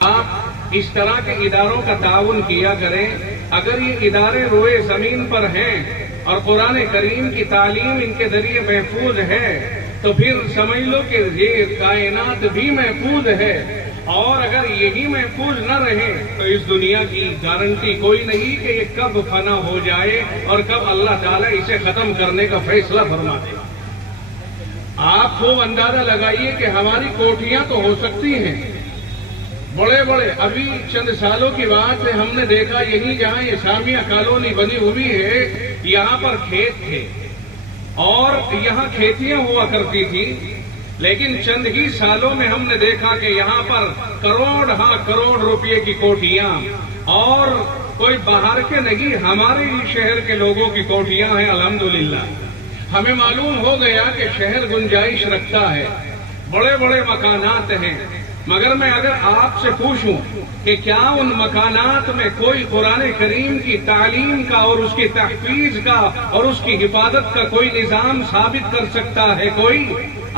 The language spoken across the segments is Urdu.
آپ اس طرح کے اداروں کا تعاون کیا کریں۔ اگر یہ ادارے روئے زمین پر ہیں اور قرآن کریم کی تعلیم ان کے ذریعے محفوظ ہے تو پھر سمجھ لو کہ یہ کائنات بھی محفوظ ہے، اور اگر یہی محفوظ نہ رہے تو اس دنیا کی گارنٹی کوئی نہیں کہ یہ کب فنا ہو جائے اور کب اللہ تعالیٰ اسے ختم کرنے کا فیصلہ فرما دے۔ آپ خوب اندازہ لگائیے کہ ہماری کوٹھیاں تو ہو سکتی ہیں بڑے بڑے، ابھی چند سالوں کی بات ہے، ہم نے دیکھا یہی جہاں یہ سامیہ کالونی بنی ہوئی ہے یہاں پر کھیت تھے اور یہاں کھیتیاں ہوا کرتی تھی، لیکن چند ہی سالوں میں ہم نے دیکھا کہ یہاں پر کروڑ روپے کی کوٹھیاں، اور کوئی باہر کے نہیں ہمارے ہی شہر کے لوگوں کی کوٹھیاں ہیں الحمدللہ۔ ہمیں معلوم ہو گیا کہ شہر گنجائش رکھتا ہے، بڑے بڑے مکانات ہیں، مگر میں اگر آپ سے پوچھوں کہ کیا ان مکانات میں کوئی قرآن کریم کی تعلیم کا اور اس کی تحفیظ کا اور اس کی حفاظت کا کوئی نظام ثابت کر سکتا ہے کوئی؟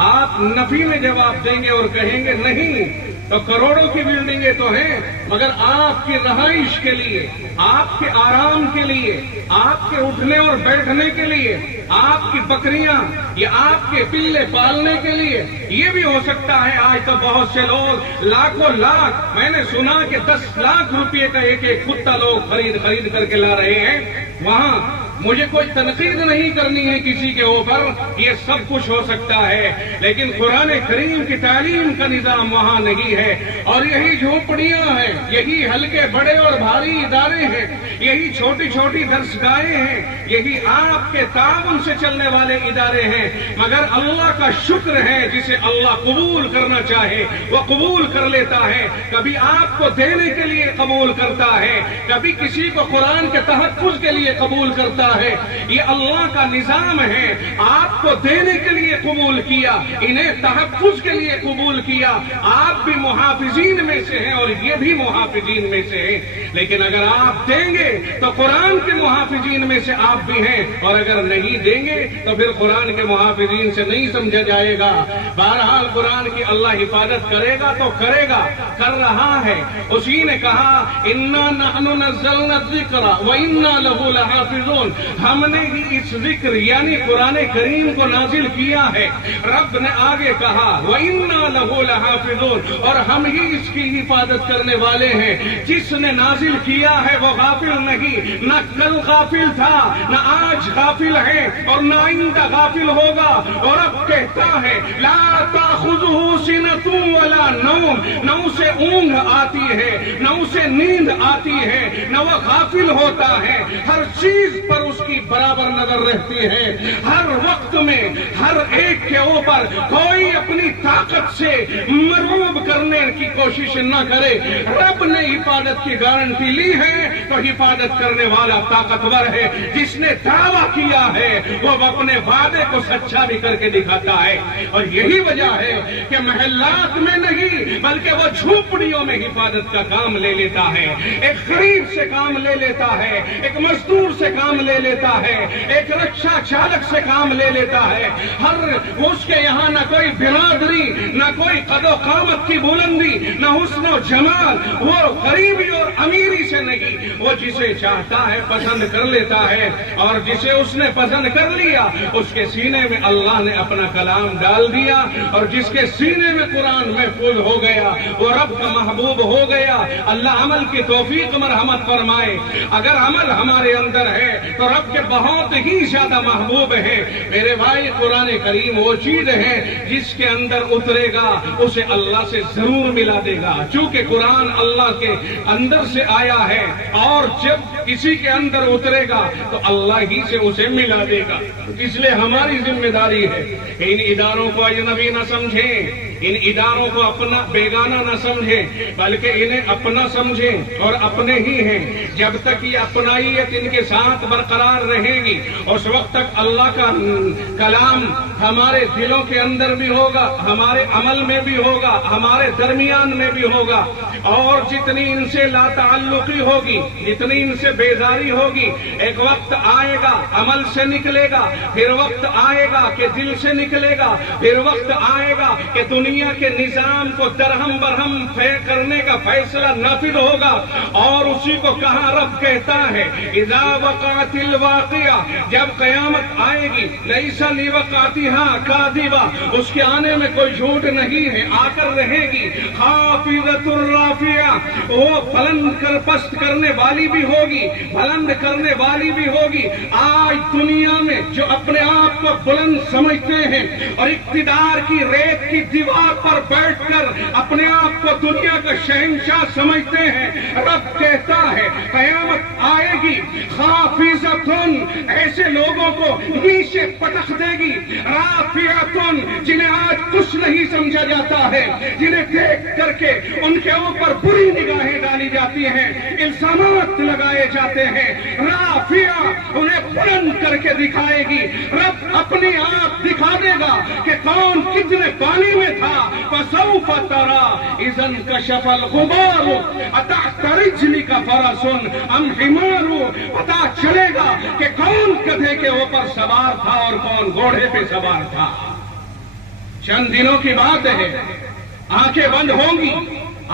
آپ نفی میں جواب دیں گے اور کہیں گے نہیں، تو کروڑوں کی بلڈنگیں تو ہیں مگر آپ کی رہائش کے لیے، آپ کے آرام کے لیے، آپ کے اٹھنے اور بیٹھنے کے لیے، آپ کی بکریاں یا آپ کے پلے پالنے کے لیے یہ بھی ہو سکتا ہے۔ آج تو بہت سے لوگ لاکھوں لاکھ، میں نے سنا کہ 10 لاکھ روپے کا ایک کتا لوگ خرید کر کے لا رہے ہیں وہاں۔ مجھے کوئی تنقید نہیں کرنی ہے کسی کے اوپر، یہ سب کچھ ہو سکتا ہے، لیکن قرآن کریم کی تعلیم کا نظام وہاں نہیں ہے، اور یہی جھونپڑیاں ہیں، یہی ہلکے بڑے اور بھاری ادارے ہیں، یہی چھوٹی چھوٹی درسگاہیں ہیں، یہی آپ کے تعاون سے چلنے والے ادارے ہیں، مگر اللہ کا شکر ہے جسے اللہ قبول کرنا چاہے وہ قبول کر لیتا ہے۔ کبھی آپ کو دینے کے لیے قبول کرتا ہے، کبھی کسی کو قرآن کے تحفظ کے لیے قبول کرتا ہے، یہ اللہ کا نظام ہے۔ آپ کو دینے کے لیے قبول کیا، انہیں تحفظ کے لیے قبول کیا، آپ بھی محافظین میں سے ہیں اور یہ بھی محافظین میں سے ہیں، لیکن اگر آپ دیں گے تو قرآن کے محافظین میں سے آپ بھی ہیں، اور اگر نہیں دیں گے تو پھر قرآن کے محافظین سے نہیں سمجھا جائے گا۔ بہرحال قرآن کی اللہ حفاظت کرے گا تو کرے گا، کر رہا ہے۔ اسی نے کہا اِنَّا نَحْنُ نَزَّلْنَا الذِّكْرَ وَإِنَّا لَهُ لَحَافِظُونَ، ہم نے ہی اس ذکر یعنی قرآن کریم کو نازل کیا ہے۔ رب نے آگے کہا وَإِنَّا لَهُ لَحَافِظُونَ، اور ہم ہی اس کی حفاظت کرنے والے ہیں۔ جس نے نازل کیا ہے وہ غافل نہیں، نہ کل غافل تھا، نہ آج غافل ہے اور نہ آئندہ غافل ہوگا، اور اب کہتا ہے لا تأخذہ سنۃ ولا نوم، نہ اسے اونگ آتی ہے نہ اسے نیند آتی ہے، نہ وہ غافل ہوتا ہے، ہر چیز پر اس کی برابر نظر رہتی ہے، ہر وقت میں ہر ایک کے اوپر کوئی اپنی طاقت سے مرعوب کرنے کی کوشش نہ کرے۔ رب نے حفاظت کی گارنٹی لی ہے تو حفاظت کرنے والا طاقتور ہے، جس نے دعویٰ کیا ہے وہ اپنے وعدے کو سچا بھی کر کے دکھاتا ہے، اور یہی وجہ ہے کہ محلات میں نہیں بلکہ وہ جھونپڑیوں میں حفاظت کا کام لے لیتا ہے، ایک غریب سے کام لے لیتا ہے، ایک مزدور سے کام لے لیتا ہے، ایک رکشا چالک سے کام لے لیتا ہے، ہر اس کے یہاں نہ کوئی برادری، نہ کوئی قد و قامت کی بلندی، نہ حسن و جمال، وہ غریبی اور امیری سے نہیں، وہ جسے چاہتا ہے پسند کر لیتا ہے، اور جسے اس نے پسند کر لیا اس کے سینے میں اللہ نے اپنا کلام ڈال دیا، اور جس کے سینے میں قرآن محفوظ ہو گیا وہ رب کا محبوب ہو گیا۔ اللہ عمل کی توفیق مرحمت فرمائے۔ اگر عمل ہمارے اندر ہے تو رب کے بہت ہی زیادہ محبوب ہے۔ میرے بھائی قرآن کریم وہ چیز ہے جس کے اندر اترے گا اسے اللہ سے ضرور ملا دے گا، چونکہ قرآن اللہ کے اندر سے آیا ہے، اور جب کسی کے اندر اترے گا تو اللہ ہی سے اسے ملا دے گا۔ اس لیے ہماری ذمہ داری ہے کہ ان اداروں کو اجنبی نہ سمجھیں، ان اداروں کو اپنا بیگانہ نہ سمجھیں، بلکہ انہیں اپنا سمجھیں اور اپنے ہی ہیں۔ جب تک یہ اپنائیت ان کے ساتھ برقرار رہے گی اس وقت تک اللہ کا کلام ہمارے دلوں کے اندر بھی ہوگا، ہمارے عمل میں بھی ہوگا، ہمارے درمیان میں بھی ہوگا، اور جتنی ان سے لا تعلقی ہوگی، جتنی ان سے بیزاری ہوگی، ایک وقت آئے گا عمل سے نکلے گا، پھر وقت آئے گا کہ دل سے نکلے گا، پھر وقت آئے گا کہ دنیا دنیا کے نظام کو درہم برہم کرنے کا فیصلہ نافذ ہوگا، اور اسی کو کہاں رب کہتا ہے اذا وقعت الواقعہ، جب قیامت آئے گی، لیس لوقعتها کاذبہ، اس کے آنے میں کوئی جھوٹ نہیں ہے، آ کر رہے گی، خافضۃ الرافعہ، وہ بلند کر پست کرنے والی بھی ہوگی، بلند کرنے والی بھی ہوگی۔ آج دنیا میں جو اپنے آپ کو بلند سمجھتے ہیں اور اقتدار کی ریت کی دیوار پر بیٹھ کر اپنے آپ کو دنیا کا شہنشاہ سمجھتے ہیں، رب کہتا ہے قیامت آئے گی، خافضۃن، ایسے لوگوں کو نیچے پٹخ دے گی، رافعۃن، جنہیں آج کچھ نہیں سمجھا جاتا ہے، جنہیں دیکھ کر کے ان کے اوپر بری نگاہیں ڈالی جاتی ہیں، الزامات لگائے جاتے ہیں، رافعہ، انہیں بلند کر کے دکھائے گی، رب اپنے آپ دکھا دے گا کہ کون کتنے پانی میں تھا، فسوف تری اذا انکشف الغبار اتحت رجلک فرس ام حمار، پتا چلے گا کہ کون گدھے کے اوپر سوار تھا اور کون گھوڑے پہ سوار تھا۔ چند دنوں کی بات ہے، آنکھیں بند ہوں گی،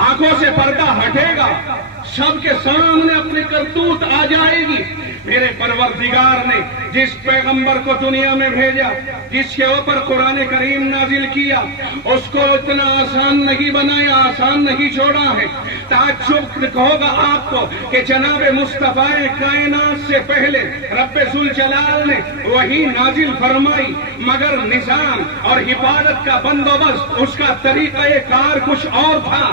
آنکھوں سے پردہ ہٹے گا، سب کے سامنے اپنی کرتوت آ جائے گی۔ میرے پروردگار نے جس پیغمبر کو دنیا میں بھیجا، جس کے اوپر قرآن کریم نازل کیا، اس کو اتنا آسان نہیں بنایا، آسان نہیں چھوڑا ہے۔ تعجب ہوگا آپ کو کہ جناب مصطفیٰ کائنات سے پہلے رب ذوالجلال نے وہی نازل فرمائی، مگر نظام اور حفاظت کا بندوبست، اس کا طریقہ کار کچھ اور تھا،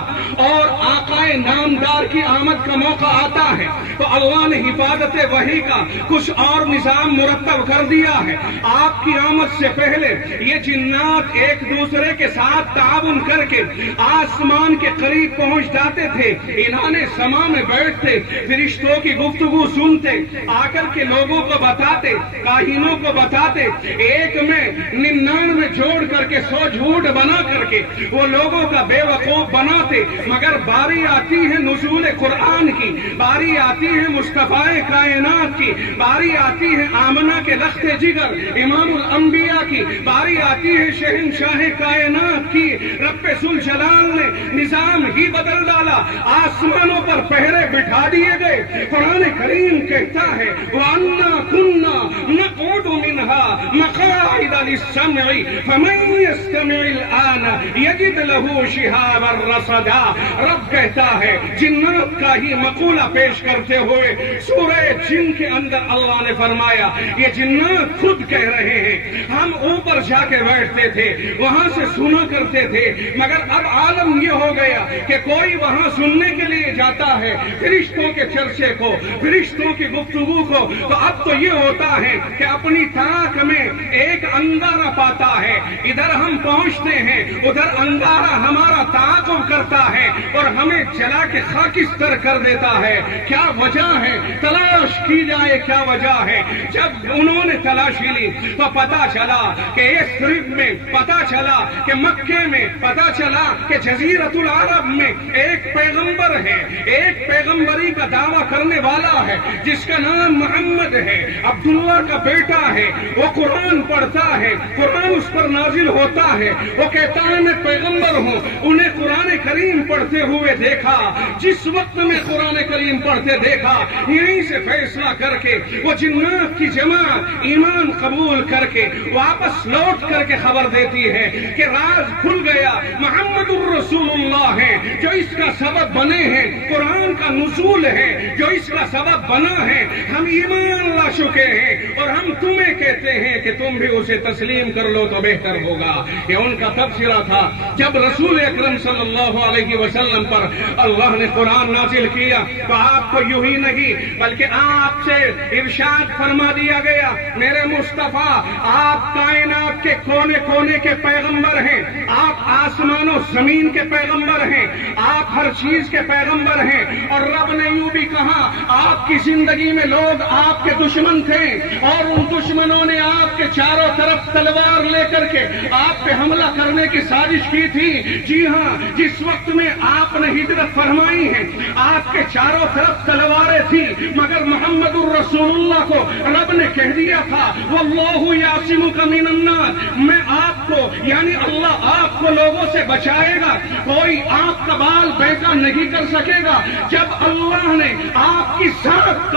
اور آقا نامدار کی آمد کا موقع آتا ہے تو اللہ نے حفاظت وحی کا کچھ اور نظام مرتب کر دیا ہے۔ آپ کی آمد سے پہلے یہ جنات ایک دوسرے کے ساتھ تعاون کر کے آسمان کے قریب پہنچ جاتے تھے، انہوں نے سما میں بیٹھتے، فرشتوں کی گفتگو سنتے، آ کر کے لوگوں کو بتاتے، کاہنوں کو بتاتے، ایک میں 99 جوڑ کر کے 100 جھوٹ بنا کر کے وہ لوگوں کا بے وقوف بناتے، مگر باری آتی ہے نزول قرآن کی، باری آتی ہے مصطفیٰ کائنات کی، باری آتی ہے آمنہ کے لخت جگر امام الانبیاء کی، باری آتی ہے شہنشاہ کائنات کی، رب ذوالجلال نے نظام ہی بدل ڈالا، آسمانوں پر پہرے بٹھا دیے گئے۔ قرآن کریم کہتا ہے وَأَنَّا كُنَّا نَقْعُدُ مِنْهَا مَقَاعِدَ لِلسَّمْعِ فَمَن يَسْتَمِعِ الْآنَ يَجِدْ لَهُ شِهَابًا رَّصَدًا۔ رب کہتا ہے جنات کا ہی مقولہ پیش کرتے ہوئے سورہ جن کے اندر اللہ نے فرمایا، یہ جنات خود کہہ رہے ہیں ہم اوپر جا کے بیٹھتے تھے، وہاں سے سنا کرتے تھے، مگر اب عالم یہ ہو گیا کہ کوئی وہاں سننے کے لیے جاتا ہے فرشتوں کے چرچے کو، فرشتوں کی گفتگو کو، تو اب تو یہ ہوتا ہے کہ اپنی تاک میں ایک انگارہ پاتا ہے، ادھر ہم پہنچتے ہیں، ادھر انگارہ ہمارا تعاقب کرتا ہے اور ہمیں جلا کے خاکستر کر دیتا ہے۔ کیا وجہ ہے؟ تلاش کی جائے کیا وجہ ہے۔ جب انہوں نے تلاشی لی تو پتا چلا کہ یثرب میں، پتا چلا کہ مکے میں، پتا چلا کہ جزیرۃ العرب میں ایک پیغمبر ہے، ایک پیغمبری کا دعویٰ کرنے والا ہے جس کا نام محمد ہے، عبداللہ کا بیٹا ہے، وہ قرآن پڑھتا ہے، قرآن اس پر نازل ہوتا ہے، وہ کہتا ہے میں پیغمبر ہوں۔ انہیں قرآن کریم پڑھتے ہوئے دیکھا، جس وقت میں قرآن کریم پڑھتے دیکھا، یہیں سے فیصلہ کر کے وہ جنات کی جماعت ایمان قبول کر کے واپس لوٹ کر کے خبر دیتی ہے کہ راز کھل گیا، محمد الرسول اللہ ہے جو اس کا سبب بنے ہیں، قرآن کا نزول ہے جو اس کا سبب بنا ہے، ہم ایمان لا چکے ہیں اور ہم تمہیں کہتے ہیں کہ تم بھی اسے تسلیم کر لو تو بہتر ہوگا۔ یہ ان کا تبصرہ تھا جب رسول اکرم صلی اللہ علیہ وسلم پر اللہ نے قرآن نازل کیا تو آپ کو یوں ہی نہیں بلکہ آپ سے ارشاد فرما دیا گیا، میرے مصطفیٰ آپ کائنات کے کونے کونے کے پیغمبر ہیں، آپ آسمان و زمین کے پیغمبر ہیں، آپ ہر چیز کے پیغمبر برابر ہیں. اور رب نے یوں بھی کہا آپ کی زندگی میں لوگ آپ کے دشمن تھے اور ان دشمنوں نے آپ کے چاروں طرف تلوار لے کر کے آپ پہ حملہ کرنے کی سازش کی تھی. جی ہاں، جس وقت میں آپ نے ہجرت فرمائی ہے آپ کے چاروں طرف تلواریں تھیں، مگر محمد الرسول اللہ کو رب نے کہہ دیا تھا واللہ یعصمک من الناس، میں آپ کو یعنی اللہ آپ کو لوگوں سے بچائے گا، کوئی آپ کا بال بیکا نہیں کر سکے گا. جب اللہ نے آپ کی ذات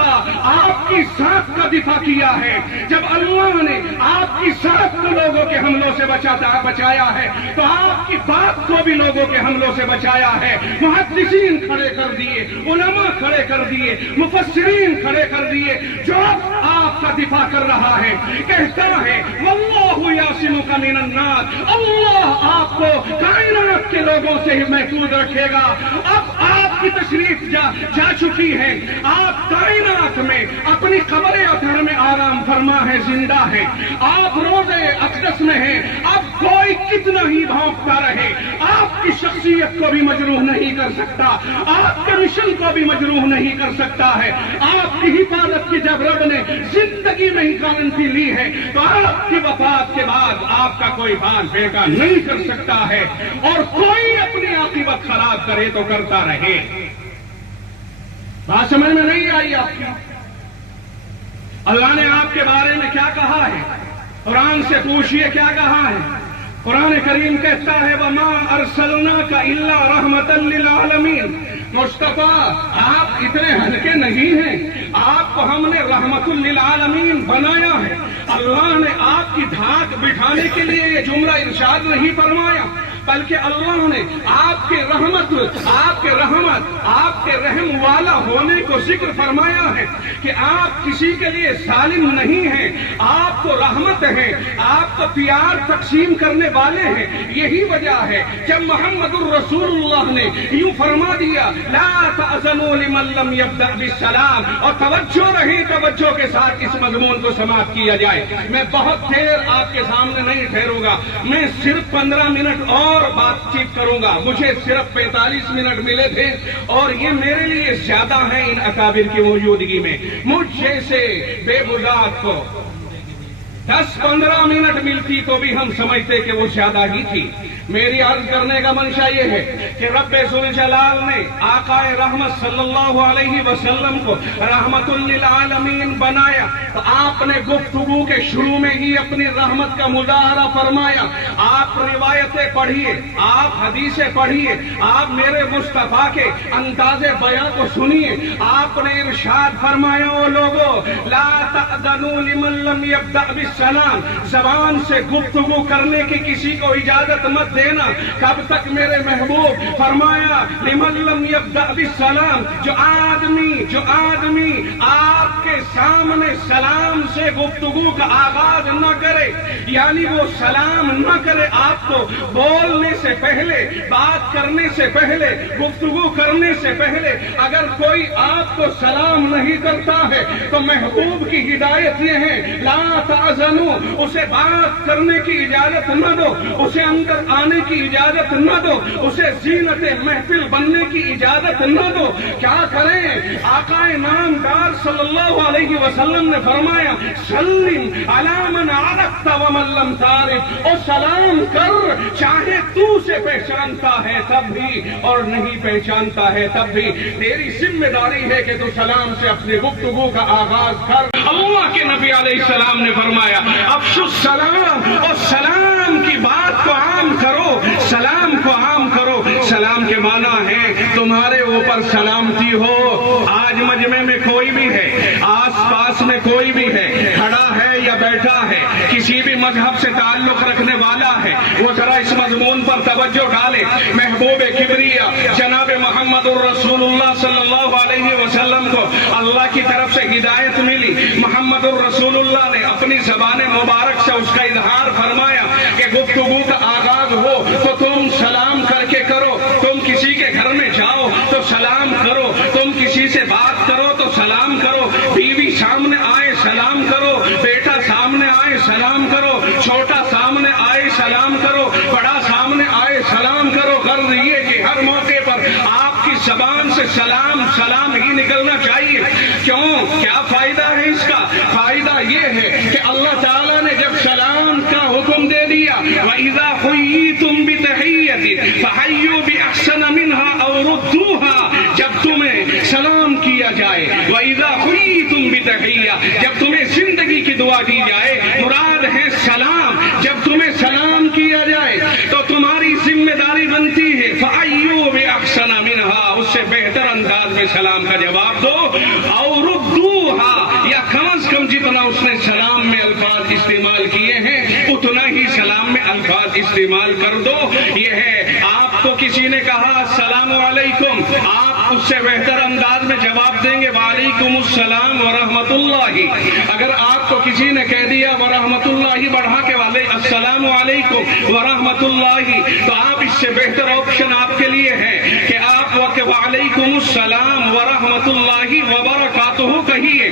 کا دفاع کیا ہے، جب اللہ نے آپ کی ذات کو لوگوں کے حملوں سے بچایا ہے، تو آپ کی بات کو بھی لوگوں کے حملوں سے بچایا ہے. محدثین کھڑے کر دیے، علماء کھڑے کر دیے، مفسرین کھڑے کر دیے. جو آپ کا دفاع کر رہا ہے کہتا ہے واللہ یعصمک من الناس، اللہ آپ کو کائنات کے لوگوں سے ہی محفوظ رکھے گا. اب آپ کی تشریف جا چکی ہے، آپ کائنات میں اپنی قبر اطہر میں آرام فرما ہے، زندہ ہے. آپ روضے اقدس میں ہیں. اب کوئی کتنا ہی بھونکتا رہے آپ کی شخصیت کو بھی مجروح نہیں کر سکتا، آپ کے مشن کو بھی مجروح نہیں کر سکتا ہے. آپ کی حفاظت کی جب رب نے زندگی میں ہی گارنٹی لی ہے تو آپ کی وفات کے بعد آپ کا کوئی بال بیکا نہیں کر سکتا ہے. اور کوئی اپنی عاقبت خراب کرے تو کرتا رہے. بات سمجھ میں نہیں آئی آپ کی؟ اللہ نے آپ کے بارے میں کیا کہا ہے؟ قرآن سے پوچھئے کیا کہا ہے. قرآن کریم کہتا ہے وَمَا أَرْسَلْنَاكَ إِلَّا رَحْمَةً لِّلْعَالَمِينَ. مصطفیٰ آپ اتنے ہلکے نہیں ہیں، آپ کو ہم نے رحمت للعالمین بنایا ہے. اللہ نے آپ کی دھاک بٹھانے کے لیے یہ جملہ ارشاد نہیں فرمایا، بلکہ اللہ نے آپ کے رحمت، آپ کے رحم والا ہونے کو ذکر فرمایا ہے کہ آپ کسی کے لیے ظالم نہیں ہیں، آپ کو رحمت ہے، آپ کو پیار تقسیم کرنے والے ہیں. یہی وجہ ہے جب محمد الرسول اللہ نے یوں فرما دیا لا تأذنوا لمن لم يبدأ بالسلام، اور توجہ کے ساتھ اس مضمون کو سماعت کیا جائے. میں بہت دیر آپ کے سامنے نہیں ٹھہروں گا، میں صرف 15 منٹ اور بات چیت کروں گا. مجھے صرف 45 منٹ ملے تھے اور یہ میرے لیے زیادہ ہیں ان اکابر کی موجودگی میں. مجھ جیسے بے بزاد کو 10-15 منٹ ملتی تو بھی ہم سمجھتے کہ وہ زیادہ ہی تھی. میری عرض کرنے کا منشا یہ ہے کہ رب ذوالجلال نے آقا رحمت صلی اللہ علیہ وسلم کو رحمت للعالمین بنایا تو آپ نے گفتگو کے شروع میں ہی اپنی رحمت کا مظاہرہ فرمایا. آپ روایتیں پڑھیے، آپ حدیثیں پڑھیے، آپ میرے مصطفیٰ کے انداز بیان کو سنیے. آپ نے ارشاد فرمایا او لوگو لا تأذنوا لمن لم يبدأ بالسلام، زبان سے گفتگو کرنے کی کسی کو اجازت مت دینا. کب تک میرے محبوب؟ فرمایا لمن لم يبدأ بالسلام، جو آدمی آپ کے سامنے سلام سے گفتگو کا آغاز نہ کرے، یعنی وہ سلام نہ کرے آپ کو بولنے سے پہلے، بات کرنے سے پہلے، گفتگو کرنے سے پہلے. اگر کوئی آپ کو سلام نہیں کرتا ہے تو محبوب کی ہدایت یہ ہے لا تعزنوا، اسے بات کرنے کی اجازت نہ دو، اسے اندر آنے کی اجازت نہ دو، اسے زینت محفل بننے کی اجازت نہ دو. کیا کریں؟ آقا نامدار صلی اللہ علیہ وسلم نے فرمایا سلم علی من عرفت ومن لم تعرف، اور سلام کر چاہے تو اسے پہچانتا ہے تب بھی اور نہیں پہچانتا ہے تب بھی. تیری ذمہ داری ہے کہ تو سلام سے اپنی گفتگو کا آغاز کر. اللہ کے نبی علیہ السلام نے فرمایا افشوا السلام، اور سلام کی بات کو عام کرو، سلام کو عام کرو. سلام کے معنی ہے تمہارے اوپر سلامتی ہو. آج مجمع میں کوئی بھی ہے، آس پاس میں کوئی بھی ہے، کھڑا ہے یا بیٹھا ہے، کسی بھی مذہب سے تعلق رکھنے والا ہے، وہ ذرا اس مضمون پر توجہ ڈالے. محبوب کبریا جناب محمد الرسول اللہ صلی اللہ علیہ وسلم کو اللہ کی طرف سے ہدایت ملی. محمد الرسول اللہ نے اپنی زبان مبارک سے اس کا اظہار فرمایا کہ گفتگو کا آغاز ہو تو تم سلام کر کے کرو. تم کسی کے گھر میں جاؤ تو سلام کرو، تم کسی سے بات کرو تو سلام کرو، بیوی سامنے آئے سلام کرو، بیٹا سامنے آئے سلام کرو، چھوٹا سامنے آئے سلام کرو، بڑا سامنے آئے سلام کرو. غرض یہ کہ ہر موقع پر آپ کی زبان سے سلام سلام ہی نکلنا چاہیے. کیوں؟ کیا فائدہ ہے اس کا؟ فائدہ یہ ہے کہ اللہ تعالیٰ نے جب سلام کا حکم دے دیا وَإِذَا حُيِّيتُم بِتَحِيَّةٍ فَحَيُّوا بِأَحْسَنَ مِنْهَا أَوْ رُدُّوهَا، جب تمہیں سلام کیا جائے وَإِذَا حُيِّيتُم بِتَحِيَّةٍ، جب تمہیں زندگی کی دعا دی جائے، مراد ہے سلام. جب تمہیں سلام کیا جائے تو تمہاری ذمہ داری بنتی ہے فَحَيُّوا بِأَحْسَنَ مِنْهَا، اس سے بہتر انداز میں سلام کا جواب دو. أَوْ رُدُّوهَا، یا کم از کم جتنا اس نے سلام میں الفاظ استعمال کیے ہیں اتنا ہی سلام میں الفاظ استعمال کر دو. یہ ہے آپ کو کسی نے کہا السلام علیکم، آپ اس سے بہتر انداز میں جواب دیں گے وعلیکم السلام ورحمۃ اللہ. اگر آپ کو کسی نے کہہ دیا ورحمۃ اللہ بڑھا کے والے السلام علیکم ورحمۃ اللہ، تو آپ اس سے بہتر آپشن آپ کے لیے ہے کہ آپ وعلیکم السلام ورحمۃ اللہ وبرکاتہ کہیے.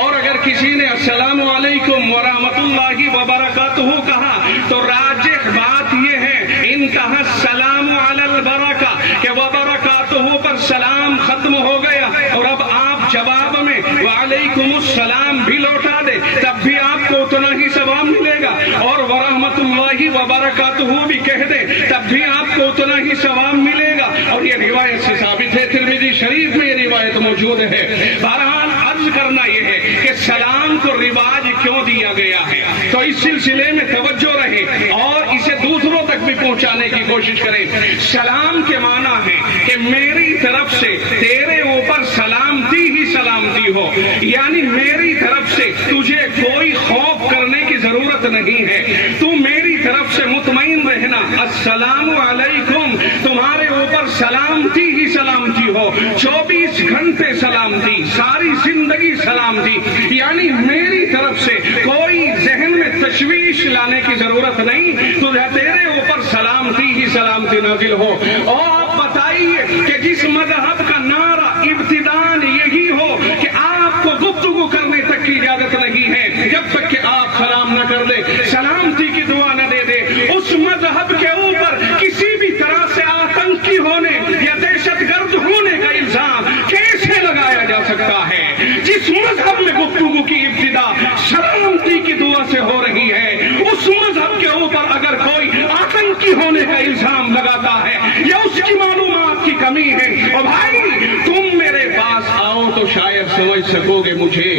اور اگر کسی نے السلام علیکم ورحمۃ اللہ وبرکاتہ کہا تو راجح بات یہ ہے انتہا السلام علی البرکہ کہ وبرکاتہ پر سلام ختم ہو گیا، اور اب آپ جواب میں وعلیکم السلام بھی لوٹا دے تب بھی آپ کو اتنا ہی ثواب ملے گا، اور ورحمۃ اللہ وبرکاتہ بھی کہہ دے تب بھی آپ کو اتنا ہی ثواب ملے گا. اور یہ روایت سے ثابت ہے، ترمذی شریف میں یہ روایت موجود ہے. بہرحال عرض کرنا یہ ہے کہ سلام کو رواج کیوں دیا گیا ہے، تو اس سلسلے میں توجہ رہے اور اسے دوسروں تک بھی پہنچانے کی کوشش کریں. سلام کے معنی ہے کہ میری طرف سے تیرے اوپر سلامتی ہی سلامتی ہو، یعنی میری طرف سے تجھے کوئی خوف کرنے کی ضرورت نہیں ہے، تو میری طرف سے مطمئن رہنا. السلام علیکم، تمہارے اوپر سلامتی ہی سلامتی ہو، 24 گھنٹے سلامتی، ساری زندگی سلامتی، یعنی میری طرف سے کوئی ذہن میں تشویش لانے کی ضرورت نہیں، تو تیرے اوپر سلامتی ہی سلامتی نازل ہو. اور آپ بتائیے کہ جس مذہب کا نعرہ ابتداءً یہی ہو کہ آپ کو گفتگو کرنے تک کی اجازت نہیں ہے جب تک کہ آپ سلام نہ کر دے، سلامتی کی دعا نہ دے دے، اس مذہب کے اوپر کسی بھی طرح سے آتنکی ہونے یا دہشت گرد ہونے کا الزام کیسے لگایا جا سکتا ہے؟ جس مذہب میں گفتگو کی ابتدا سلامتی کی دعا سے ہو رہی ہے، اس مذہب کے اوپر اگر کوئی آتنکی ہونے کا الزام لگاتا ہے یا اس کی معلومات کی کمی ہے، اور بھائی تم میرے پاس آؤ تو شاید سمجھ سکو گے مجھے،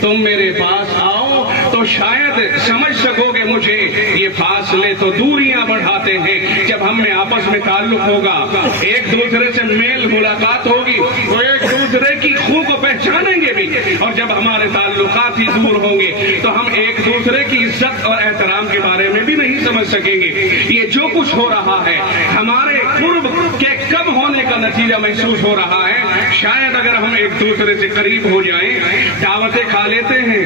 تم میرے پاس آؤ تو شاید سمجھ سکو گے مجھے. یہ فاصلے تو دوریاں بڑھاتے ہیں. جب ہم میں آپس میں تعلق ہوگا، ایک دوسرے سے میل ملاقات ہوگی تو ایک دوسرے کی خو کو پہچانیں گے بھی، اور جب ہمارے تعلقات ہی دور ہوں گے تو ہم ایک دوسرے کی عزت اور احترام کے بارے میں بھی نہیں سمجھ سکیں گے. یہ جو کچھ ہو رہا ہے ہمارے قرب کے کم ہونے کا نتیجہ محسوس ہو رہا ہے. شاید اگر ہم ایک دوسرے سے قریب ہو جائیں، دعوتیں کھا لیتے ہیں،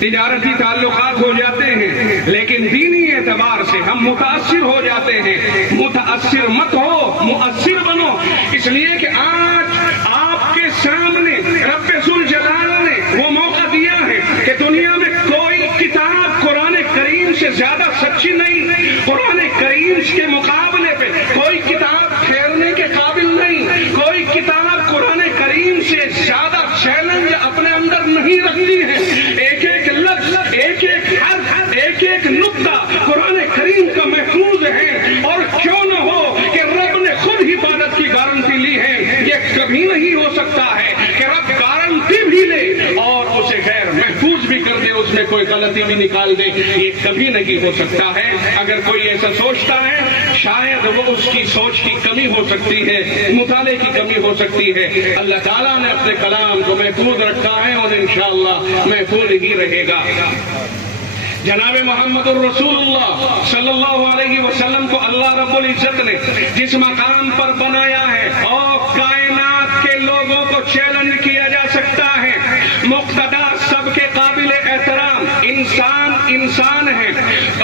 تجارتی تعلقات ہو جاتے ہیں، لیکن دینی اعتبار سے ہم متاثر ہو جاتے ہیں. متاثر مت ہو، مؤثر بنو. اس لیے کہ آج آپ کے سامنے رب ذوالجلال نے وہ موقع دیا ہے کہ دنیا میں کوئی کتاب قرآن کریم سے زیادہ سچی نہیں، قرآن کریم کے مقابلے پہ کوئی کتاب ٹھہرنے کے قابل نہیں، کوئی کتاب قرآن کریم سے زیادہ چیلنج اپنے اندر نہیں رکھتی ہے. ایک ایک لفظ، ایک ایک حرف، ایک ایک نقطہ قرآن کریم کا محفوظ ہے. اور کیوں نہ ہو کہ رب نے خود حفاظت کی گارنٹی لی ہے. یہ کبھی نہیں ہو سکتا ہے کہ رب گارنٹی بھی لے اور اسے غیر محفوظ بھی کر دے، اس میں کوئی غلطی بھی نکال دے. یہ کبھی نہیں ہو سکتا ہے. اگر کوئی ایسا سوچتا ہے شاید وہ اس کی سوچ کی کمی ہو سکتی ہے، مطالعے کی کمی ہو سکتی ہے. اللہ تعالیٰ نے اپنے کلام کو محفوظ رکھا ہے اور انشاءاللہ محفوظ ہی رہے گا. جناب محمد الرسول اللہ صلی اللہ علیہ وسلم کو اللہ رب العزت نے جس مقام پر بنایا ہے اور کائنات کے لوگوں کو چیلنج کیا جا سکتا ہے. مقتدا سب کے قابل احترام، انسان ہے،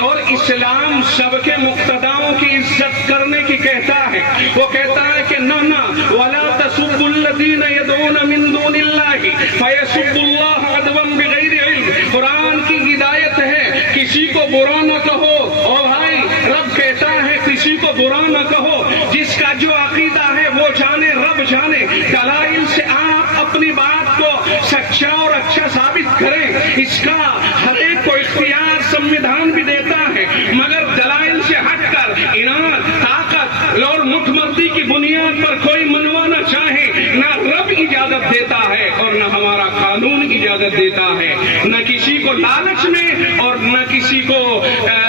اور اسلام سب کے مقتداؤں کی عزت کرنے کی کہتا ہے. وہ کہتا ہے کہ نہ ولا تسبوا الذین يدعون من دون اللہ فیسبوا اللہ عدوا بغیر علم. قرآن کی ہدایت ہے کسی کو برا نہ کہو. اور بھائی رب کہتا ہے کسی کو برا نہ کہو. جس کا جو عقیدہ ہے وہ جانے، رب جانے. دلائل سے آپ اپنی بات کو سچا اور اچھا ثابت کریں، اس کا ہر ایک کو اختیار سنویدھان بھی دیتا ہے، مگر دلائل سے ہٹ کر اناد، طاقت اور مٹھ مردی کی بنیاد پر کوئی منوانا چاہے، نہ رب اجازت دیتا ہے اور نہ ہمارا قانون اجازت دیتا ہے، نہ کسی کو لالچ میں اور نہ کسی کو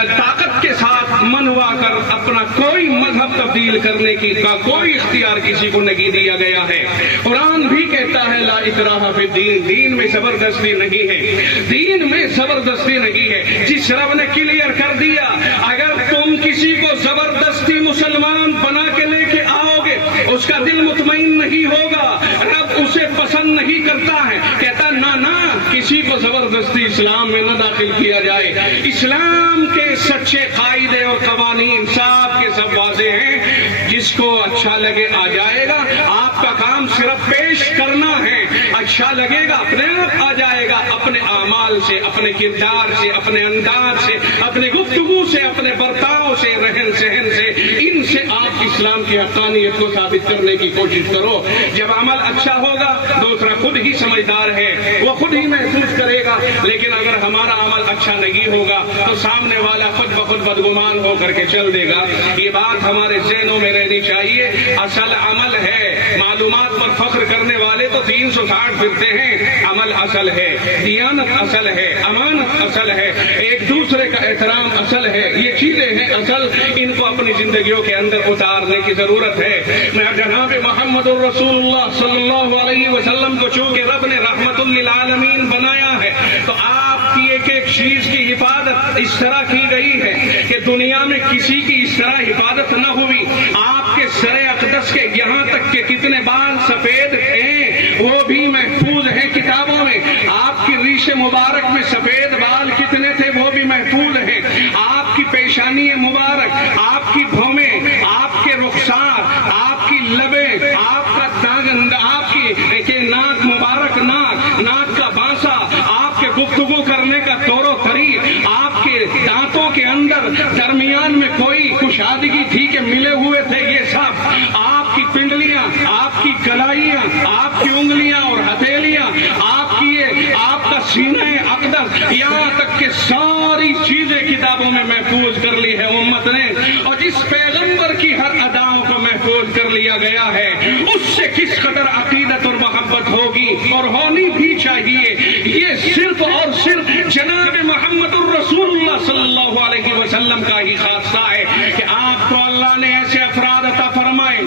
طاقت کے ساتھ منوا کر اپنا کوئی مذہب تبدیل کرنے کی کا کوئی اختیار کسی کو نہیں دیا گیا ہے۔ قرآن بھی کہتا ہے لا اکراہ فی الدین، دین میں زبردستی نہیں ہے، دین میں زبردستی نہیں ہے۔ جس رب نے کلیئر کر دیا اگر تم کسی کو زبردستی مسلمان بنا کے لے کے آؤ گے اس کا دل مطمئن نہیں ہوگا، رب اسے پسند نہیں کرتا ہے، کہتا نہ کسی کو زبردستی اسلام میں نہ داخل کیا جائے۔ اسلام کے سچے قاعدے اور قوانین صاف کے سب واضح ہیں، جس کو اچھا لگے آ جائے گا، آپ کا کام صرف پیش کرنا ہے، اچھا لگے گا اپنے آپ آ جائے گا، اپنے اعمال سے، اپنے کردار سے، اپنے انداز سے، اپنے گفتگو سے، اپنے برتاؤ سے، رہن سہن سے، ان سے آپ اسلام کی حقانیت کو ثابت کرنے کی کوشش کرو۔ جب عمل اچھا ہوگا دوسرا خود ہی سمجھدار ہے، وہ خود ہی محسوس کرے گا، لیکن اگر ہمارا عمل اچھا نہیں ہوگا تو سامنے والا خود بخود بدگمان ہو کر کے چل دے گا۔ یہ بات ہمارے ذہنوں میں رہنی چاہیے۔ اصل عمل ہے، معلومات پر فخر کرنے والے تو 360 پھرتے ہیں، عمل اصل ہے، دیانت اصل ہے، امانت اصل ہے، ایک دوسرے کا احترام اصل ہے، یہ چیزیں ہیں اصل، ان کو اپنی زندگیوں کے اندر اتارنے کی ضرورت ہے۔ میں جناب محمد الرسول اللہ صلی اللہ علیہ وسلم کو چونکہ رب نے رحمت للعالمین بنایا ہے تو آپ کی ایک ایک چیز کی حفاظت اس طرح کی گئی ہے کہ دنیا میں کسی کی اس طرح حفاظت نہ ہوئی۔ آپ کے سر اقدس کے یہاں تک کہ کتنے بال سفید ہیں وہ بھی محفوظ ہیں کتابوں میں، آپ کی ریش مبارک میں سفید بال کتنے تھے وہ بھی محفوظ ہیں، آپ کی پیشانی مبارک، آپ کی بھومیں، آپ کے رخسار، آپ کی لبیں، آپ کا داغ، آپ کی ناک مبارک، ناک کا بانسا، آپ کے گفتگو کرنے کا طور و طریق، آپ کے دانتوں کے اندر درمیان میں کوئی کشادگی تھی کہ ملے ہوئے تھے، یہ سب آپ کی پنڈلیاں، آپ کی کلائیاں، آپ کی انگلیاں اور ہتھیلیاں، آپ کا سینہ اقدس، یہاں تک کہ ساری چیزیں کتابوں میں محفوظ کر لی ہے امت نے، اور جس پیغمبر کی ہر اداؤں کو محفوظ کر لیا گیا ہے اس سے کس قدر عقیدت اور محبت ہوگی اور ہونی بھی چاہیے۔ یہ صرف اور صرف جناب محمد الرسول اللہ صلی اللہ علیہ وسلم کا ہی خاصہ ہے کہ آپ کو اللہ نے ایسے افراد عطا فرمائے،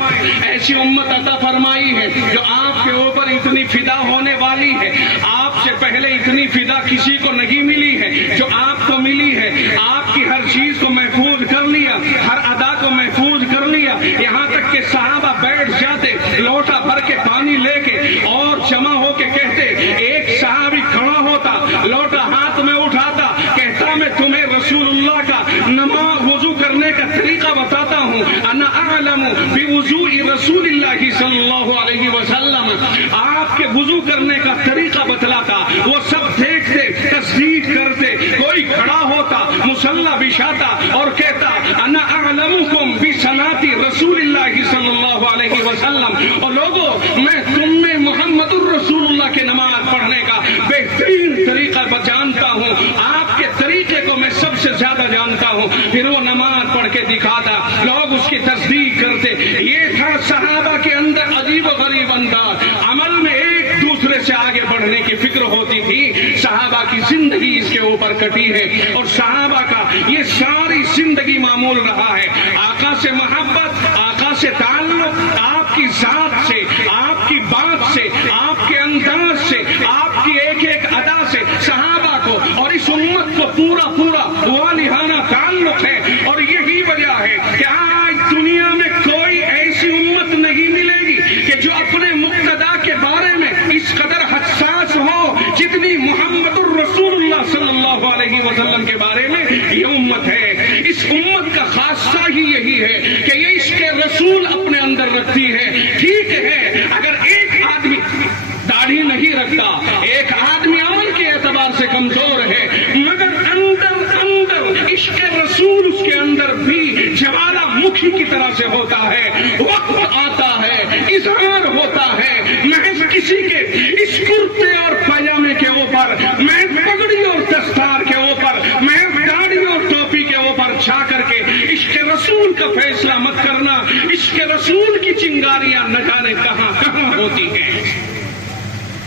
ایسی امت عطا فرمائی ہے جو آپ کے اوپر اتنی فدا ہونے والی ہے، آپ سے پہلے اتنی فدا کسی کو نہیں ملی ہے جو آپ کو ملی ہے، آپ کی ہر چیز کو محفوظ کر لیا، ہر ادا کو محفوظ کر لیا، یہاں تک کہ صحابہ بیٹھ جاتے لوٹا بھر کے پانی لے کے اور جمع ہو کے کہتے، ایک صحابی کھڑا ہوتا لوٹا ہاتھ میں اٹھاتا کہتا میں تمہیں رسول اللہ کا نماز وضو کرنے کا طریقہ بتاتا ہوں، انا اعلم بوضوء رسول اللہ صلی اللہ علیہ وسلم، آپ کے وضو کرنے کا طریقہ بتلاتا، وہ سب دیکھتے تصدیق کرتے، کوئی کھڑا ہوتا مصلی بچھاتا اور کہتا انا اعلمکم بصلاۃ رسول اللہ صلی اللہ علیہ وسلم، اور لوگوں میں تم میں محمد الرسول اللہ کے نماز پڑھنے کا بہترین طریقہ جانتا ہوں، آپ کے طریقے کو میں سب سے زیادہ جانتا ہوں، پھر وہ نماز پڑھ کے دکھاتا، لوگ اس کی تصدیق کرتے۔ یہ تھا صحابہ کے اندر عجیب و غریب انداز، عمل میں ایک دوسرے سے آگے بڑھنے کی فکر ہوتی تھی۔ صحابہ کی زندگی اس کے اوپر کٹی ہے اور صحابہ کا یہ ساری زندگی معمول رہا ہے، آقا سے محبت، آقا سے تعلق، آپ کی ذات سے، آپ کی بات سے، آپ کے انداز سے، آپ کی ایک ایک ادا سے صحابہ کو اور اس امت کو پورا والہانہ تعلق ہے، اور یہی وجہ ہے کہ آج دنیا میں کوئی ایسی امت نہیں ملے گی کہ جو اپنے مقتدا کے بارے میں اس قدر حساس ہو جتنی محمد الرسول اللہ صلی اللہ علیہ وسلم کے بارے میں یہ امت ہے۔ اس امت کا خاصہ ہی یہی ہے کہ یہ عشق رسول اپنے اندر رکھتی ہے۔ ٹھیک ہے اگر ایک آدمی داڑھی نہیں رکھتا، ایک آدمی عمل کے اعتبار سے کمزور ہے، مگر اندر عشق رسول اس کے اندر بھی جوالا مکھی کی طرح سے ہوتا ہے، وقت آتا ہے، اظہار ہوتا ہے،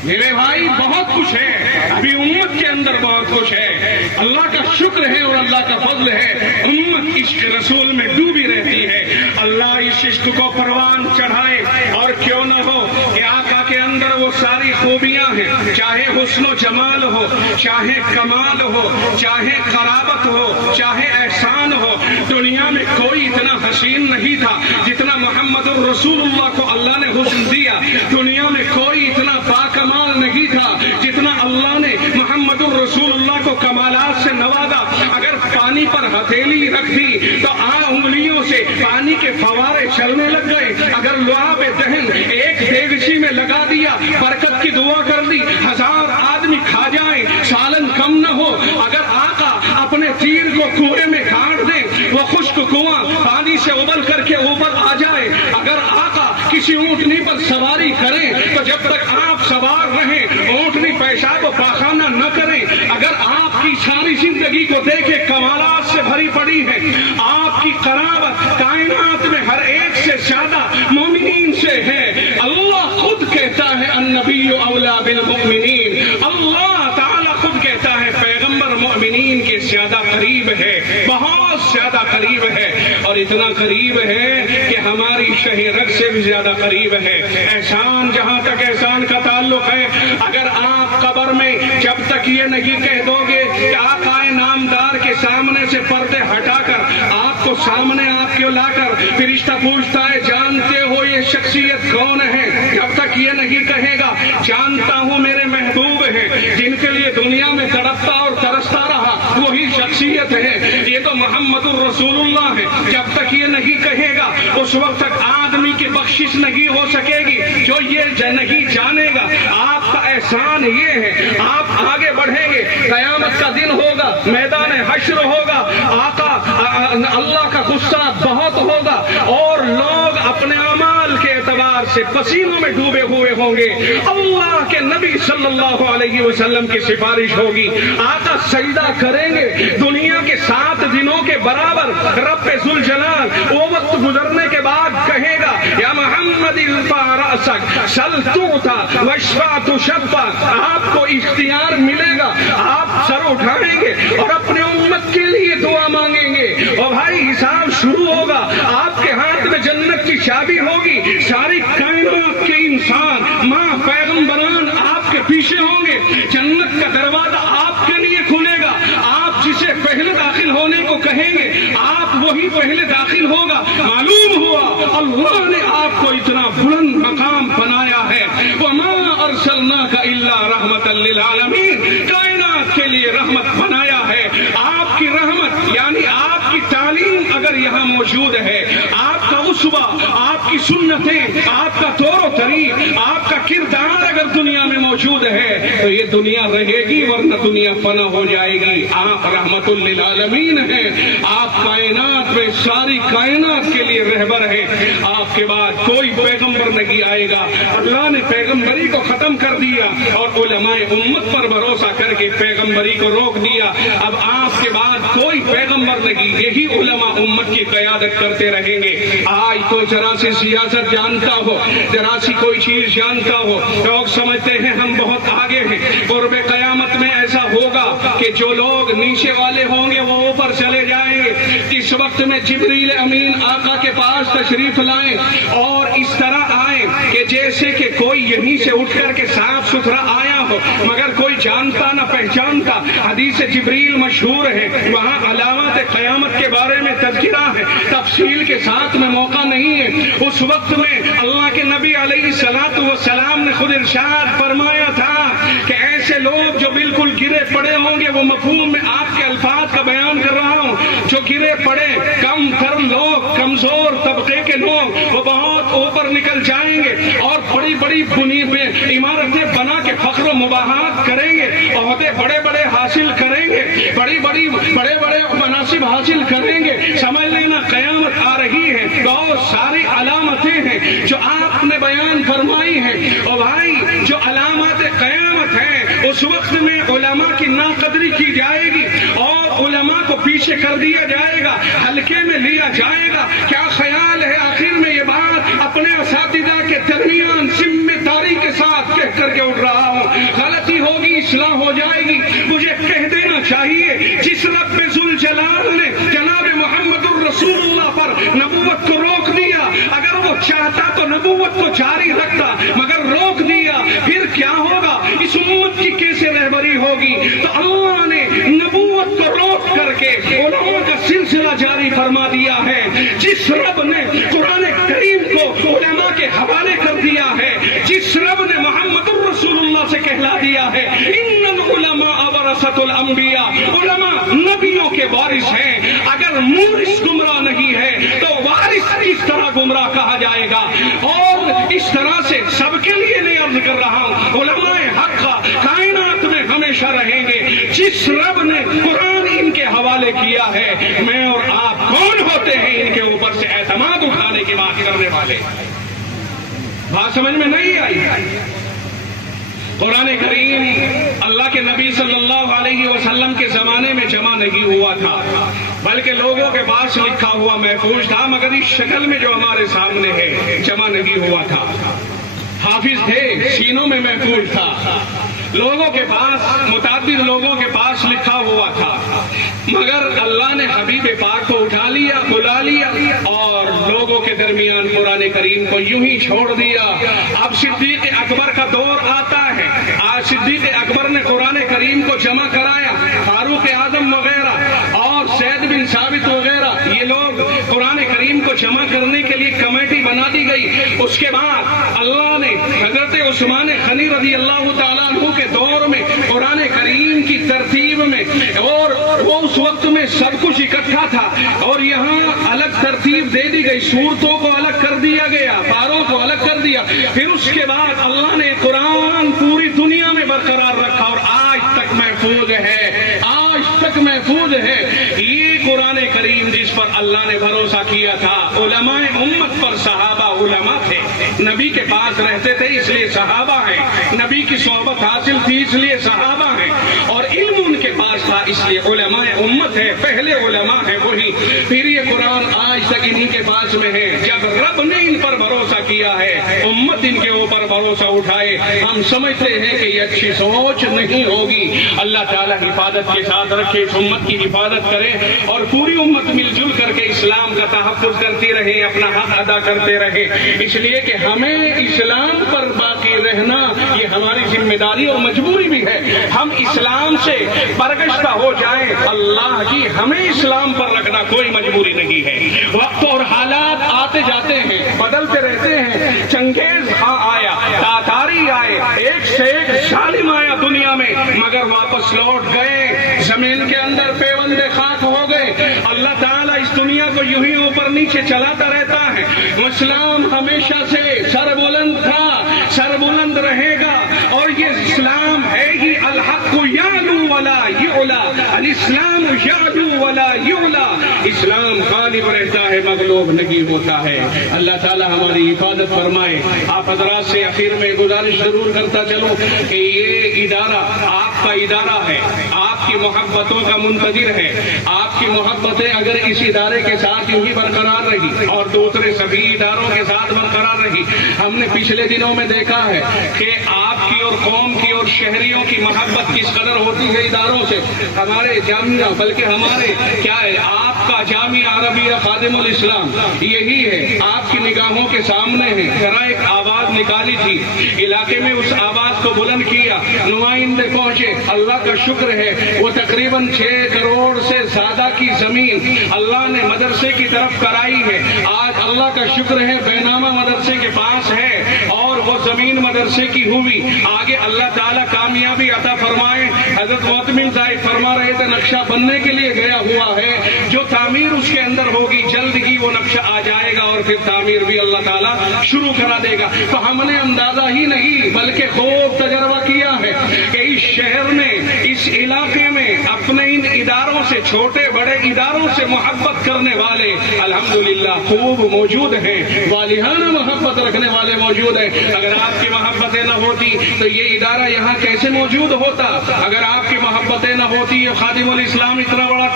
میرے بھائی بہت کچھ ہے، ابھی امت کے اندر بہت کچھ ہے، اللہ کا شکر ہے اور اللہ کا فضل ہے، امت عشق رسول میں ڈوبی رہتی ہے۔ اللہ اس عشق کو پروان چڑھائے، اور کیوں نہ ہو کہ آقا کے اندر وہ ساری خوبیاں ہیں، چاہے حسن و جمال ہو، چاہے کمال ہو، چاہے قرابت ہو، چاہے احسان ہو۔ دنیا میں کوئی اتنا حسین نہیں تھا جتنا محمد الرسول اللہ کو اللہ نے حسن دیا، دنیا میں کوئی اتنا باکمال نہیں تھا جتنا اللہ نے محمد الرسول اللہ کو کمالات سے نوازا۔ اگر پانی پر ہتھیلی رکھ دی تو انگلیوں سے پانی کے فوارے چلنے لگ گئے، اگر لعاب دہن ایک دیگچی میں لگا دیا، برکت کی دعا کر دی، 1000 آدمی کھا جائیں سالن کم نہ ہو۔ اگر آقا اپنے تیر کو کنویں میں گاڑ دیں، وہ خشک کنواں پانی سے ابل کر کے اوپر آ جائے۔ اگر آقا کسی اونٹنی پر سواری کریں تو جب تک آپ سوار رہیں اونٹنی پیشاب و پاخانہ نہ کریں۔ اگر آپ کی ساری زندگی کو دیکھے کمالات سے بھری پڑی ہے، آپ کی قرابت کائنات میں ہر ایک سے زیادہ مومنین سے ہے۔ اللہ خود کہتا ہے النبی اولا بالمؤمنین، اللہ تعالیٰ خود کہتا ہے پیغمبر مومنین کے زیادہ قریب ہے، بہت زیادہ قریب ہے، اور اتنا قریب ہے کہ ہماری شہ رگ سے بھی زیادہ قریب ہے۔ احسان، جہاں تک احسان کا تعلق ہے، اگر آپ قبر میں جب تک یہ نہیں کہہ دو گے کہ آقا نامدار کے سامنے سے پردے ہٹا کر آپ کو سامنے آپ کو لا کر فرشتہ پوچھتا ہے جانتے ہو یہ شخصیت کون ہے، جب تک یہ نہیں کہے گا جانتا ہوں میرے محبوب ہیں جن کے لیے دنیا میں تڑپتا اور ترستا رہا، وہی شخصیت ہے، یہ تو محمد الرسول اللہ ہے، جب تک یہ نہیں کہے گا اس وقت تک آدمی کی بخشش نہیں ہو سکے گی۔ جو یہ نہیں جانے گا آپ کا احسان یہ ہے، آپ آگے بڑھیں گے، قیامت کا دن ہوگا، میدان حشر ہوگا، آقا اللہ کا غصہ بہت ہوگا، اور لوگ اپنے اعمال کے اعتبار سے پسینوں میں ڈوبے ہوئے ہوں گے۔ اللہ کے نبی صلی اللہ علیہ وسلم کی سفارش ہوگی، آقا سجدہ کریں گے دنیا کے 7 دنوں کے برابر۔ رب ذوالجلال وہ وقت گزرنے کے بعد کہے گا یا محمد ارفع رأسک سل تعطی واشفع تشفع، آپ کو اختیار ملے گا، آپ سر اٹھائیں گے اور اپنے امت کے لیے دعا مانگیں گے، اور بھائی حساب شروع ہوگا، آپ کے ہاتھ میں جنت کی چابی ہوگی، ساری کائنات کے انسان ماں پیغمبران آپ کے پیچھے ہوں گے، جنت کا دروازہ آپ کے لیے کھلے گا، آپ جسے پہلے داخل ہونے کو کہیں گے آپ وہی پہلے داخل ہوگا۔ معلوم ہوا اللہ نے آپ کو اتنا بلند مقام بنایا ہے، وما ارسلناک الا رحمۃ للعالمین، کائنات کے لیے رحمت بنایا ہے۔ آپ کی رحمت یعنی آپ کی تعلیم اگر یہاں موجود ہے، آپ کا اسوہ، آپ کی سنتیں، آپ کا طور و طریق، آپ کا کردار اگر دنیا میں موجود ہے تو یہ دنیا رہے گی، ورنہ دنیا فنا ہو جائے گی۔ آپ رحمت للعالمین ہیں، آپ کائنات میں ساری کائنات کے لیے رہبر ہیں، آپ کے بعد کوئی پیغمبر نہیں آئے گا۔ اللہ نے پیغمبری کو ختم کر دیا اور علماء امت پر بھروسہ کر کے پیغمبری کو روک دیا۔ اب آپ کے بعد کوئی پیغمبر نہیں، یہی علماء امت کی قیادت کرتے رہیں گے۔ آج تو ذرا سی سیاست جانتا ہو، ذرا سی کوئی چیز جانتا ہو، لوگ سمجھتے ہیں ہم بہت آگے ہیں۔ قرب قیامت میں ایسا ہوگا کہ جو لوگ نیچے والے ہوں گے وہ اوپر چلے جائیں گے۔ اس وقت میں جبریل امین آقا کے پاس تشریف لائیں اور اس طرح آئیں کہ جیسے کہ کوئی یہیں سے اٹھ کر کے صاف ستھرا آیا ہو مگر کوئی جانتا نہ پہچانتا۔ حدیث جبریل مشہور ہے، وہاں علامات قیامت کے بارے میں تذکرہ ہے، تفصیل کے ساتھ میں موقع نہیں ہے۔ اس وقت میں اللہ کے نبی علیہ الصلوۃ والسلام نے خود ارشاد فرمایا تھا کہ ایسے لوگ جو بالکل گرے پڑے ہوں گے، وہ مفہوم میں آپ کے الفاظ کا بیان کر رہا ہوں، جو گرے پڑے کم تر لوگ، کمزور طبقے کے لوگ، وہ بہت اوپر نکل جائیں گے اور بڑی بڑی عمارتیں بنا کے فخر و مباحات کریں گے، عہدے بڑے بڑے حاصل کریں گے، بڑے بڑے مناصب حاصل کریں گے۔ سمجھ لینا قیامت آ رہی ہے، بہت ساری علامتیں ہیں جو آپ نے بیان فرمائی ہیں۔ اور بھائی جو علامات قیامت ہیں اس وقت میں علماء کی ناقدری کی جائے گی اور علماء کو پیچھے کر دیا جائے گا، ہلکے میں لیا جائے گا۔ کیا خیال ہے آخر میں یہ بات اپنے اساتذہ کے درمیان ذمہ داری کے ساتھ کہہ کر کے اٹھ رہا ہوں، غلطی ہوگی اصلاح ہو جائے گی، مجھے کہہ دینا چاہیے جس رب ذوالجلال نے جناب محمد الرسول اللہ پر نبوت کو روک دیا، اگر وہ چاہتا تو نبوت کو جاری رکھتا، مگر روک دیا، پھر کیا ہوگا؟ اس امت کی کیسے رہبری ہوگی؟ تو اللہ نے نبوت کو روک کر کے علماء کا سلسلہ جاری فرما دیا ہے۔ جس رب نے قرآن کریم کو علماء کے حوالے کر دیا ہے، جس رب نے محمد الرسول اللہ سے کہلا دیا ہے ان العلماء ورثۃ الانبیاء، علماء نبیوں کے وارث ہیں، اگر مورث گمراہ نہیں ہے تو وارث کس طرح گمراہ کہا جائے گا؟ اور اس طرح سے سب کے لیے نہیں عرض کر رہا ہوں، علماء حق کائنات میں ہمیشہ رہیں گے۔ جس رب نے قرآن ان کے حوالے کیا ہے، میں اور آپ کون ہوتے ہیں ان کے اوپر سے اعتماد اٹھانے کی بات کرنے والے؟ بات سمجھ میں نہیں آئی؟ قرآن کریم اللہ کے نبی صلی اللہ علیہ وسلم کے زمانے میں جمع نہیں ہوا تھا، بلکہ لوگوں کے پاس لکھا ہوا محفوظ تھا، مگر اس شکل میں جو ہمارے سامنے ہے جمع نہیں ہوا تھا۔ حافظ تھے، سینوں میں محفوظ تھا، لوگوں کے پاس، متعدد لوگوں کے پاس لکھا ہوا تھا، مگر اللہ نے حبیب پاک کو اٹھا لیا، بلا لیا اور لوگوں کے درمیان قرآن کریم کو یوں ہی چھوڑ دیا۔ اب صدیق اکبر کا دور آتا ہے، آج صدیق اکبر نے قرآن کریم کو جمع کرایا، فاروق اعظم وغیرہ اور زید بن ثابت وغیرہ، یہ لوگ قرآن کریم کو جمع کرنے کے لیے کمیٹی بنا دی گئی۔ اس کے بعد اللہ نے حضرت عثمان غنی رضی اللہ تعالیٰ عنہ کے دور میں قرآن کریم کی ترتیب میں، اور وہ اس وقت میں سب کچھ اکٹھا تھا اور یہاں الگ ترتیب دے دی گئی، سورتوں کو الگ کر دیا گیا، پاروں کو الگ کر دیا۔ پھر اس کے بعد اللہ نے قرآن پوری دنیا میں برقرار رکھا اور آج تک محفوظ ہے، آج تک محفوظ ہے۔ یہ قرآن کریم جس پر اللہ نے بھروسہ کیا تھا، علماء امت پر صحابہ علماء تھے، نبی کے پاس رہتے تھے اس لیے صحابہ ہیں، نبی کی صحبت حاصل تھی اس لیے صحابہ ہیں، اور علم ان کے پاس تھا اس لیے علماء امت ہے، پہلے علماء ہیں وہی۔ پھر یہ قرآن آج تک انہی کے پاس میں ہے۔ جب رب نے ان پر بھروسہ کیا ہے، امت ان کے اوپر بھروسہ اٹھائے، ہم سمجھتے ہیں کہ یہ اچھی سوچ نہیں ہوگی۔ اللہ تعالیٰ حفاظت کے ساتھ رکھے، اس امت کی حفاظت کرے اور پوری امت مل جل کر کے اسلام کا تحفظ کرتی رہے، اپنا حق ادا کرتے رہے، اس لیے کہ ہمیں اسلام پر باقی رہنا یہ ہماری ذمہ داری اور مجبوری بھی ہے۔ ہم اسلام سے برگشتہ ہو جائیں، اللہ کی ہمیں اسلام پر رکھنا کوئی مجبوری نہیں ہے۔ وقت اور حالات آتے جاتے ہیں، بدلتے رہتے ہیں، چنگیز خاں آیا، تاتاری آئے، ایک سے ایک ظالم آیا دنیا میں، مگر واپس لوٹ گئے، زمین کے اندر پیوند خاک ہو گئے۔ اللہ تعالیٰ اس دنیا کو یوں ہی اوپر نیچے چلاتا رہتا ہے۔ اسلام ہمیشہ سے سربلند تھا، سربلند رہے گا، اور یہ اسلام ہے ہی الحق یعلو ولا یعلا، الاسلام یعلو ولا یعلا، اسلام غالب رہتا ہے، مغلوب نہیں ہوتا ہے۔ اللہ تعالیٰ ہماری حفاظت فرمائے۔ آپ حضرات سے اخیر میں گزارش ضرور کرتا چلوں کہ یہ ادارہ آپ کا ادارہ ہے، آپ کی محبتوں کا منتظر ہے۔ آپ کی محبتیں اگر اس ادارے کے ساتھ یوں ہی برقرار رہی اور دوسرے سبھی اداروں کے ساتھ برقرار رہی، ہم نے پچھلے دنوں میں دیکھا ہے کہ آپ کی اور قوم کی اور شہریوں کی محبت کس قدر ہوتی ہے اداروں سے۔ ہمارے جامعہ، بلکہ ہمارے کیا ہے، آپ کا جامعہ عربیہ خادم الاسلام یہی ہے، آپ کی نگاہوں کے سامنے ہے۔ ذرا ایک آواز نکالی تھی علاقے میں، اس آواز کو بلند کیا، نمائندے پہنچے، اللہ کا شکر ہے وہ تقریباً 6 کروڑ سے زیادہ کی زمین اللہ نے مدرسے کی طرف کرائی ہے۔ آج اللہ کا شکر ہے بینامہ مدرسے کے پاس ہے اور وہ زمین مدرسے کی ہوئی۔ آگے اللہ تعالیٰ کامیابی عطا فرمائے۔ حضرت معتمن صاحب فرما رہے تھے نقشہ بننے کے لیے گیا ہوا ہے، جو تعمیر اس کے اندر ہوگی جلد ہی وہ نقشہ آ جائے گا اور پھر تعمیر بھی اللہ تعالیٰ شروع کرا دے گا۔ تو ہم نے اندازہ ہی نہیں بلکہ خوب تجربہ کیا ہے کہ اس شہر میں، اس علاقے میں اپنے ان اداروں سے، چھوٹے بڑے اداروں سے محبت کرنے والے الحمدللہ خوب موجود ہیں، والہانہ محبت رکھنے والے موجود ہیں۔ اگر آپ کی محبتیں نہ ہوتی تو یہ ادارہ یہاں کیسے موجود ہوتا؟ اگر آپ کی محبتیں نہ ہوتی یہ خادم الاسلام اتنا بڑا